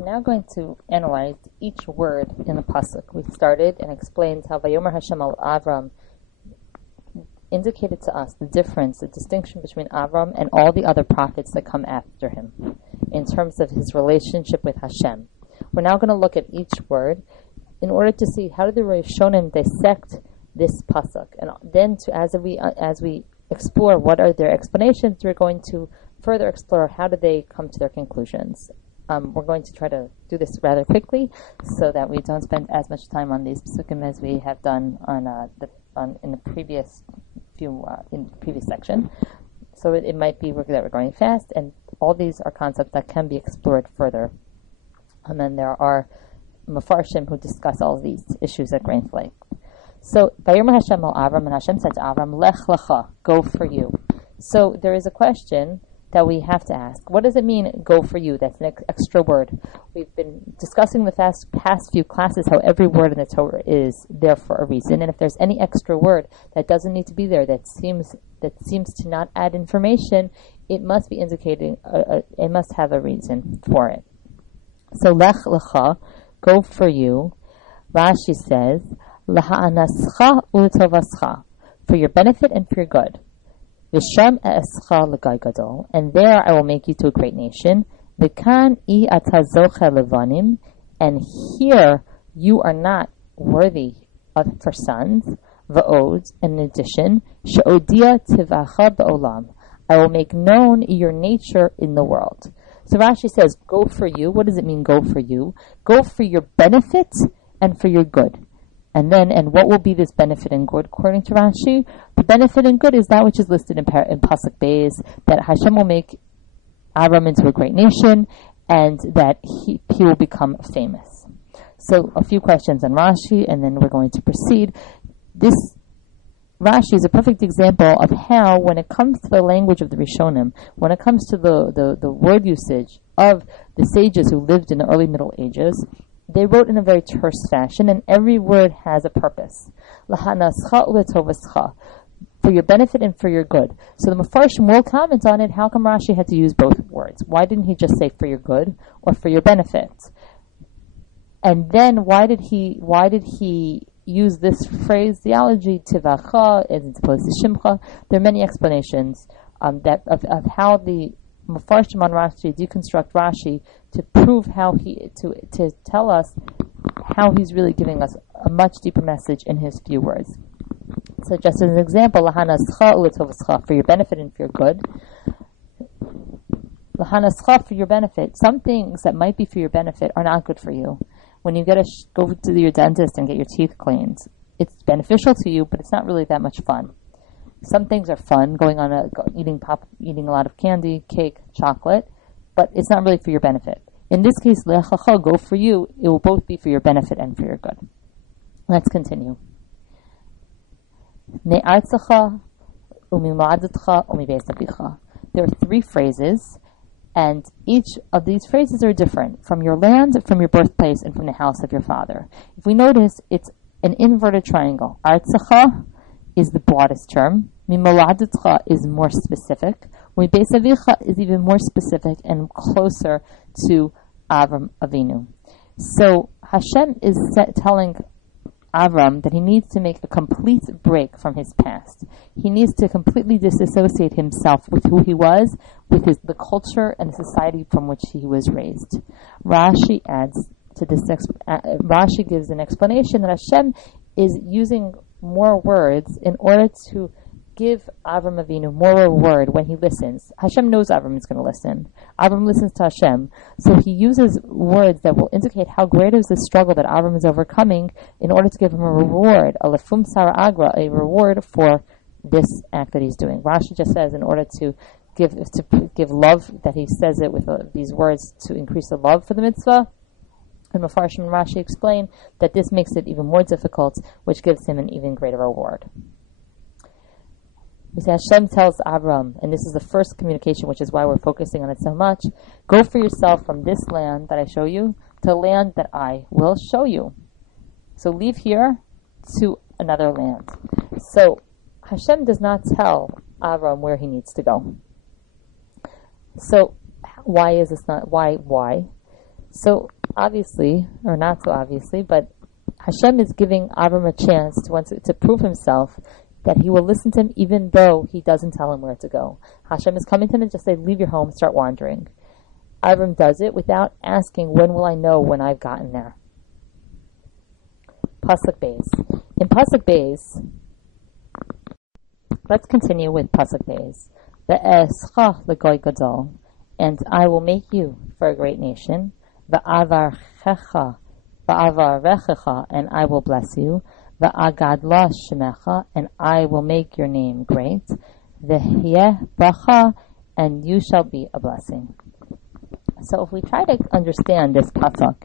We're now going to analyze each word in the pasuk. We started and explained how Vayomer Hashem al Avram indicated to us the difference, the distinction between Avram and all the other prophets that come after him in terms of his relationship with Hashem. We're now going to look at each word in order to see how did the Rishonim dissect this pasuk, and then as we explore what are their explanations, we're going to further explore how do they come to their conclusions. We're going to try to do this rather quickly so that we don't spend as much time on these psukim as we have done in the previous section. So it might be that we're going fast, and all these are concepts that can be explored further. And then there are Mefarshim who discuss all of these issues at great length. So, Vayomer Hashem al Avram, and Hashem said to Avram, Lech lecha, go for you. So there is a question that we have to ask. What does it mean, go for you? That's an extra word. We've been discussing the past few classes how every word in the Torah is there for a reason, and if there's any extra word that doesn't need to be there, that seems to not add information, it must be indicating, it must have a reason for it. So, Lech lecha, go for you. Rashi says, Laha'anascha u'tovascha, for your benefit and for your good. V'sham e'escha l'gai gadol, and there I will make you to a great nation. V'kan I atazocha levanim, and here you are not worthy for sons. V'od, and in addition, she'odia tivacha ba'olam, I will make known your nature in the world. So Rashi says, go for you. What does it mean, go for you? Go for your benefit and for your good. And what will be this benefit and good? According to Rashi, the benefit and good is that which is listed in Pasuk Beis, that Hashem will make Avram into a great nation, and that he will become famous. So a few questions on Rashi, and then we're going to proceed. This Rashi is a perfect example of how, when it comes to the language of the Rishonim, when it comes to the word usage of the sages who lived in the early Middle Ages, they wrote in a very terse fashion, and every word has a purpose. Lahanascha u'letovascha, for your benefit and for your good. So the Mefarshim will comment on it. How come Rashi had to use both words? Why didn't he just say for your good or for your benefit? And then why did he use this phraseology tivacha as opposed to shimcha? There are many explanations of how the Mefarshim on Rashi deconstruct Rashi to prove to tell us how he's really giving us a much deeper message in his few words. So just as an example, Lahanascha u'letovascha, for your benefit and for your good. Lahanascha, for your benefit. Some things that might be for your benefit are not good for you. When you go to your dentist and get your teeth cleaned, it's beneficial to you, but it's not really that much fun. Some things are fun, eating a lot of candy, cake, chocolate, but it's not really for your benefit. In this case, Lech lecha, go for you, it will both be for your benefit and for your good. Let's continue. Ne'artzecha u'miladetcha u'mibeis avicha. There are 3 phrases, and each of these phrases are different, from your land, from your birthplace, and from the house of your father. If we notice, it's an inverted triangle. Artzecha is the broadest term. Mimaladetcha is more specific. Mibeis avicha is even more specific and closer to Avram Avinu. So Hashem is telling Avram that he needs to make a complete break from his past. He needs to completely disassociate himself with who he was, with the culture and the society from which he was raised. Rashi adds to this. Rashi gives an explanation that Hashem is using more words in order to give Avram Avinu more reward when he listens. Hashem knows Avram is going to listen. Avram listens to Hashem. So he uses words that will indicate how great is the struggle that Avram is overcoming in order to give him a reward, a lefum sara agra, a reward for this act that he's doing. Rashi just says in order to give love, that he says it with these words to increase the love for the mitzvah. And Mefarshim and Rashi explain that this makes it even more difficult, which gives him an even greater reward. We say Hashem tells Avram, and this is the first communication, which is why we're focusing on it so much, go for yourself from this land that I show you to land that I will show you. So leave here to another land. So Hashem does not tell Avram where he needs to go. So why is this not? Why? So obviously, or not so obviously, but Hashem is giving Avram a chance to prove himself that he will listen to him even though he doesn't tell him where to go. Hashem is coming to him and just say, leave your home, start wandering. Avram does it without asking, when will I know when I've gotten there? Pasuk Beis. In Pasuk Beis, let's continue with Pasuk Beis. Ve'escha l'goy gadol, and I will make you for a great nation. Ve'avarechecha, and I will bless you. Ve'agadla shemecha, and I will make your name great. Ve'hyeh bracha, and you shall be a blessing. So if we try to understand this pasuk,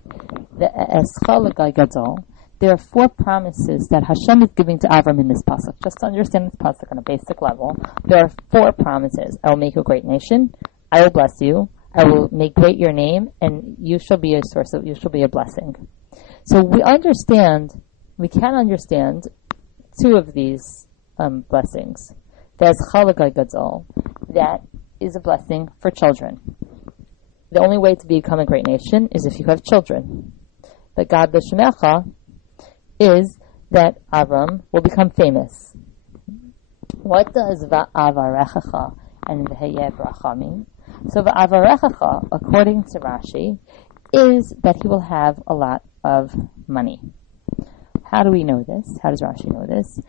ve'escha l'goy gadol, there are 4 promises that Hashem is giving to Avram in this pasuk. Just to understand this pasuk on a basic level, there are 4 promises. I will make you a great nation. I will bless you. I will make great your name, and you shall be a blessing. So we can understand 2 of these blessings. There's Chalagai Gadol, that is a blessing for children. The only way to become a great nation is if you have children. But Gad L'Shemecha is that Avram will become famous. What does Va'avarechecha and V'heyeh Bracha mean? So Va'avarechecha, according to Rashi, is that he will have a lot of money. How do we know this? How does Rashi know this?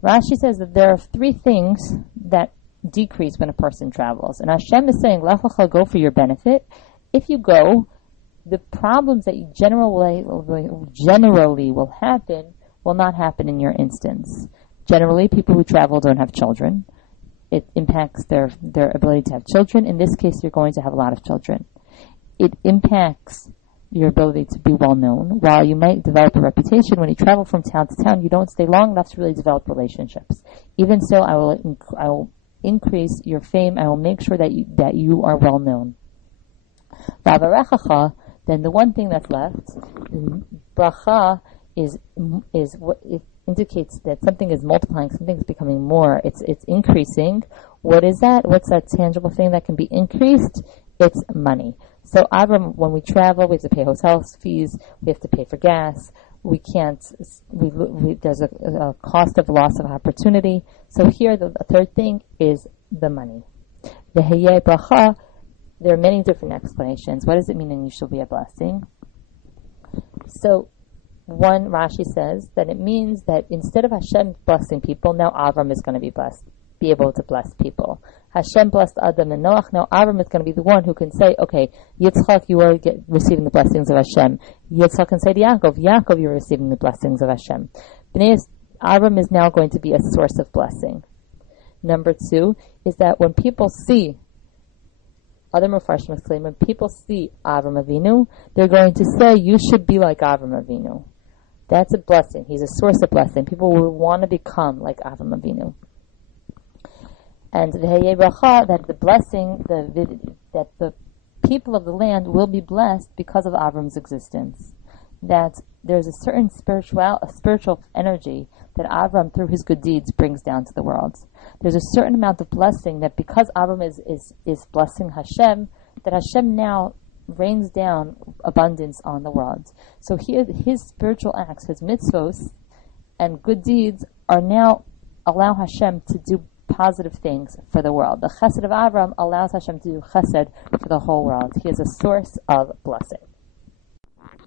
Rashi says that there are 3 things that decrease when a person travels. And Hashem is saying, Lech lecha, go for your benefit. If you go, the problems that you generally will happen will not happen in your instance. Generally, people who travel don't have children. It impacts their ability to have children. In this case, you're going to have a lot of children. It impacts your ability to be well known. While you might develop a reputation, when you travel from town to town, you don't stay long enough to really develop relationships. Even so, I will increase your fame. I will make sure that you are well known. Then the one thing that's left, bracha, is what it indicates that something is multiplying, something's becoming more. It's increasing. What is that? What's that tangible thing that can be increased? It's money. So Avram, when we travel, we have to pay hotel fees. We have to pay for gas. We can't. There's a cost of loss of opportunity. So here, the 3rd thing is the money. The Heyeh Bracha. There are many different explanations. What does it mean, and you shall be a blessing? So, one, Rashi says that it means that instead of Hashem blessing people, now Avram is going to be able to bless people. Hashem blessed Adam and Noach. Now Avram is going to be the one who can say, okay, Yitzchak, you are receiving the blessings of Hashem. Yitzchak can say to Yaakov, you're receiving the blessings of Hashem. Avram is now going to be a source of blessing. Number 2 is that when people see, other Mefarshim explain, when people see Avram Avinu, they're going to say, you should be like Avram Avinu. That's a blessing. He's a source of blessing. People will want to become like Avram Avinu. And the Heyeh Bracha, that the blessing, that the people of the land will be blessed because of Avram's existence. That there's a certain spiritual energy that Avram, through his good deeds, brings down to the world. There's a certain amount of blessing that because Avram is blessing Hashem, that Hashem now rains down abundance on the world. So here, his spiritual acts, his mitzvos, and good deeds are now allow Hashem to do positive things for the world. The chesed of Avram allows Hashem to do chesed for the whole world. He is a source of blessing.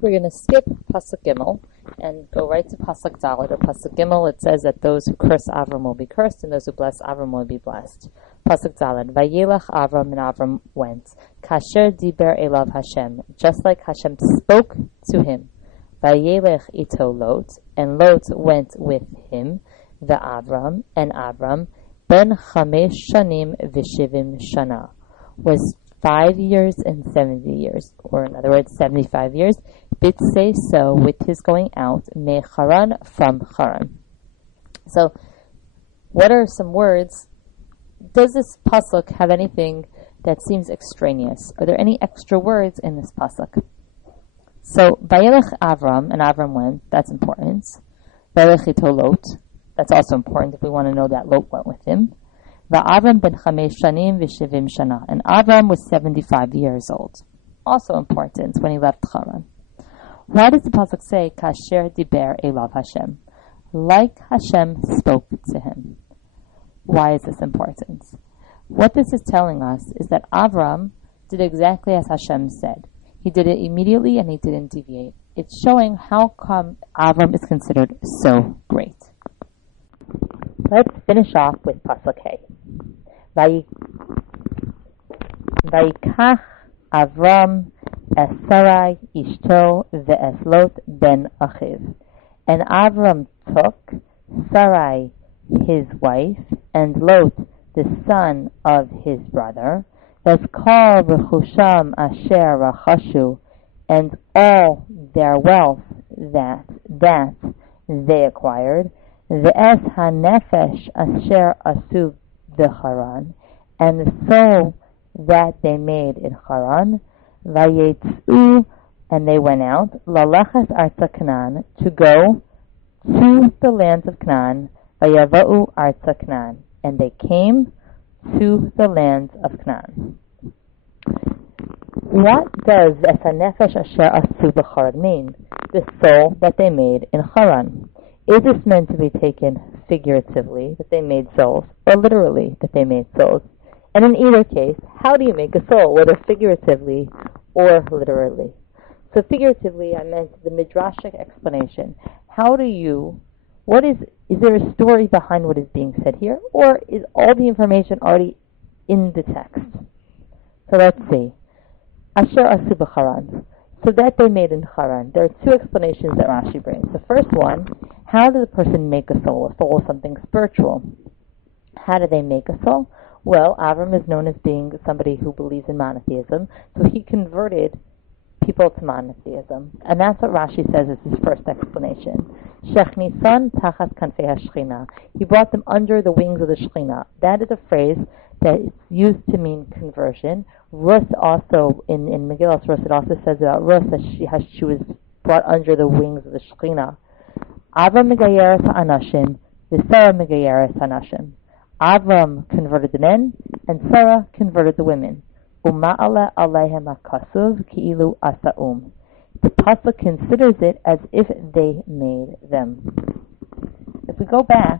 We're going to skip Pasuk Gimel and go right to Pasuk Dalet or Pasuk Gimel. It says that those who curse Avram will be cursed and those who bless Avram will be blessed. Pasuk Dalet, Vayelech Avram, and Avram went. Kasher diber elav Hashem, just like Hashem spoke to him. Vayelech ito Lot, and Lot went with him. The Avram, and Avram, ben chamesh shanim v'shivim shana, was 5 years and 70 years, or in other words, 75 years. Bitzei, so with his going out, me Haran, from Haran. So, what are some words? Does this pasuk have anything that seems extraneous? Are there any extra words in this pasuk? So, Vayelech Avram, and Avram went, that's important. Vayelech ito Lot, that's also important if we want to know that Lot went with him. Va'avram ben chamesh shanim v'shivim shana, and Avram was 75 years old. also important when he left Haran. Why does the pasuk say Kasher diber elav Hashem? Like Hashem spoke to him. Why is this important? What this is telling us is that Avram did exactly as Hashem said. He did it immediately and he didn't deviate. It's showing how come Avram is considered so great. Let's finish off with pasuk Hey. Vayikach Avram es Sarai ishto ve'es Lot ben Achiv. And Avram took Sarai his wife and Lot the son of his brother, V'eskal v'chusham asher rachashu, and all their wealth that they acquired, V'es hanefesh asher asu b'Haran, and the soul that they made in Haran, Vayetzu, and they went out, Lalachas arza Canaan, to go to the lands of Canaan, Vayava'u arza Canaan, and they came to the lands of Canaan. What does Esanefesh Asher Asu b'Haran mean? The soul that they made in Haran. Is this meant to be taken figuratively, that they made souls, or literally, that they made souls? And in either case, how do you make a soul, whether figuratively or literally? So figuratively, I meant the midrashic explanation. Is there a story behind what is being said here, or is all the information already in the text? So let's see. Asher asu b'Haran. So that they made in Haran. There are two explanations that Rashi brings. The first one, how does a person make a soul? A soul is something spiritual. How do they make a soul? Well, Avram is known as being somebody who believes in monotheism, so he converted people to monotheism. And that's what Rashi says is his first explanation. Shechnisan tachat kanfei hashchina. He brought them under the wings of the Shechina. That is a phrase that is used to mean conversion. Rus also, in Megillah Rus, it also says about Rus that she was brought under the wings of the Shechina. Avram megayeres ha'anashim, v'Sarah megayeres ha'anashim. Avram converted the men, and Sarah converted the women. Uma'ala aleihem hakasuv ki'ilu asa'um. The pasuk considers it as if they made them. If we go back,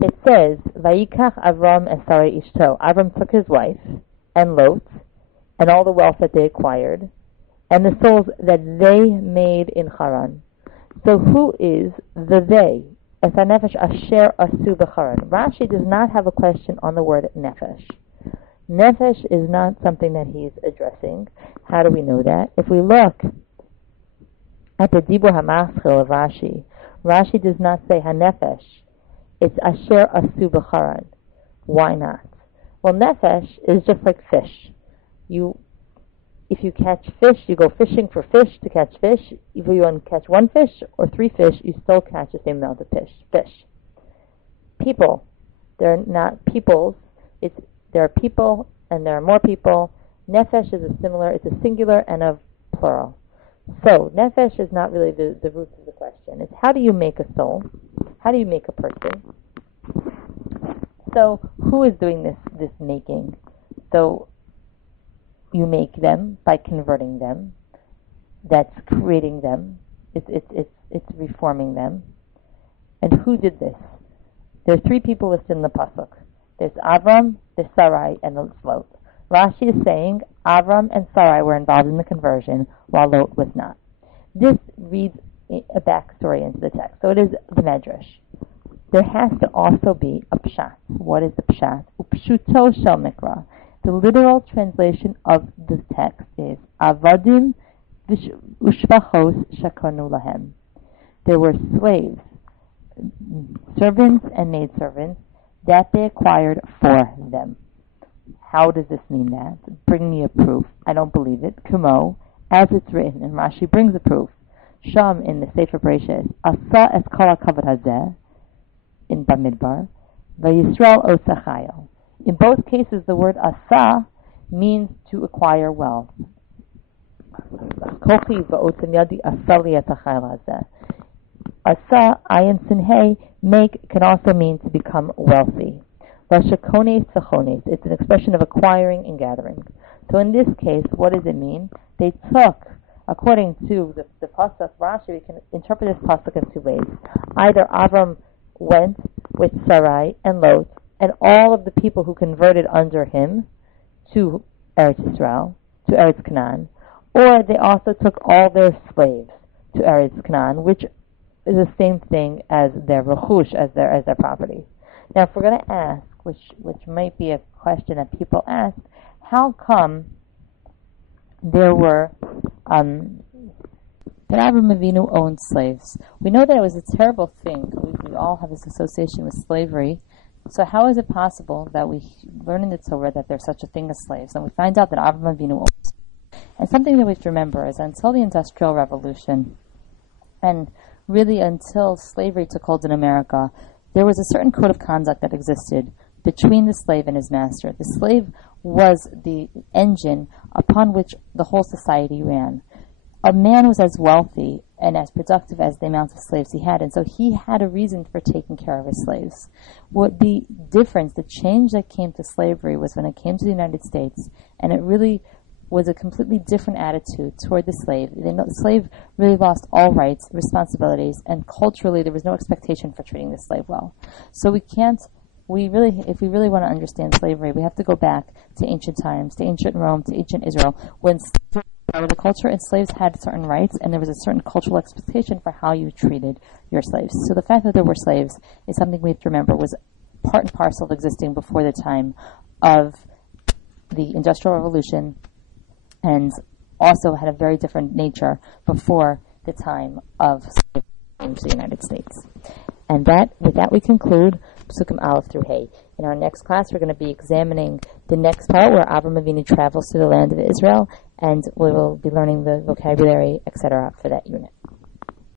it says, Vayikach Avram es Sarai ishto. Avram took his wife, and Lot, and all the wealth that they acquired, and the souls that they made in Haran. So who is the they? Es hanefesh asher asu b'Haran. Rashi does not have a question on the word nefesh. Nefesh is not something that he's addressing. How do we know that? If we look at the Dibur HaMaschil of Rashi, Rashi does not say hanefesh. It's asher asu b'Haran. Why not? Well, nefesh is just like fish. If you catch fish, you go fishing for fish to catch fish. If you want to catch one fish or three fish, you still catch the same amount of fish. People, they're not peoples. There are people and there are more people. Nefesh is it's a singular and a plural. So nefesh is not really the root of the question. It's how do you make a soul? How do you make a person? So who is doing this making? So you make them by converting them. That's creating them. It's reforming them. And who did this? There are three people listed in the pasuk. There's Avram, there's Sarai, and there's Lot. Rashi is saying Avram and Sarai were involved in the conversion, while Lot was not. This reads a backstory into the text. So it is the Medrash. There has to also be a pshat. What is the pshat? Upshuto shel mikra. The literal translation of the text is Avadim ushvachos shakanu lahem. There were slaves, servants and maidservants, that they acquired for them. How does this mean that? Bring me a proof. I don't believe it. Kumo, as it's written, and Rashi brings a proof. Sham in the Sefer Bereshis, Asa es kol hakavod hazeh, in Bamidbar, Vayisrael osachayo. In both cases, the word asa means to acquire wealth. Kochi va'otzim yadi asa li et hachayil hazeh. Asa, ayin sinhei, make can also mean to become wealthy. It's an expression of acquiring and gathering. So in this case, what does it mean? They took, according to the pasuk Rashi, we can interpret this pasuk in two ways. Either Avram went with Sarai and Lot and all of the people who converted under him to Eretz Israel, to Eretz Canaan, or they also took all their slaves to Eretz Canaan, which is the same thing as their rechush, as their property. Now, if we're going to ask, which might be a question that people ask, how come there were that Avraham Avinu owned slaves? We know that it was a terrible thing. We all have this association with slavery. So how is it possible that we learn in the Torah that there's such a thing as slaves? And we find out that Avraham Avinu owned slaves. And something that we have to remember is until the Industrial Revolution, and really until slavery took hold in America, there was a certain code of conduct that existed between the slave and his master. The slave was the engine upon which the whole society ran. A man was as wealthy and as productive as the amount of slaves he had, and so he had a reason for taking care of his slaves. What the difference, the change that came to slavery was when it came to the United States, and it really was a completely different attitude toward the slave. The slave really lost all rights, responsibilities, and culturally there was no expectation for treating the slave well. So if we really want to understand slavery, we have to go back to ancient times, to ancient Rome, to ancient Israel, when the culture and slaves had certain rights, and there was a certain cultural expectation for how you treated your slaves. So the fact that there were slaves is something we have to remember was part and parcel of existing before the time of the Industrial Revolution, and also had a very different nature before the time of slavery in the United States. And with that we conclude Psukim Aleph through Hey. In our next class, we're going to be examining the next part where Avraham Avinu travels to the land of Israel, and we will be learning the vocabulary, etc., for that unit.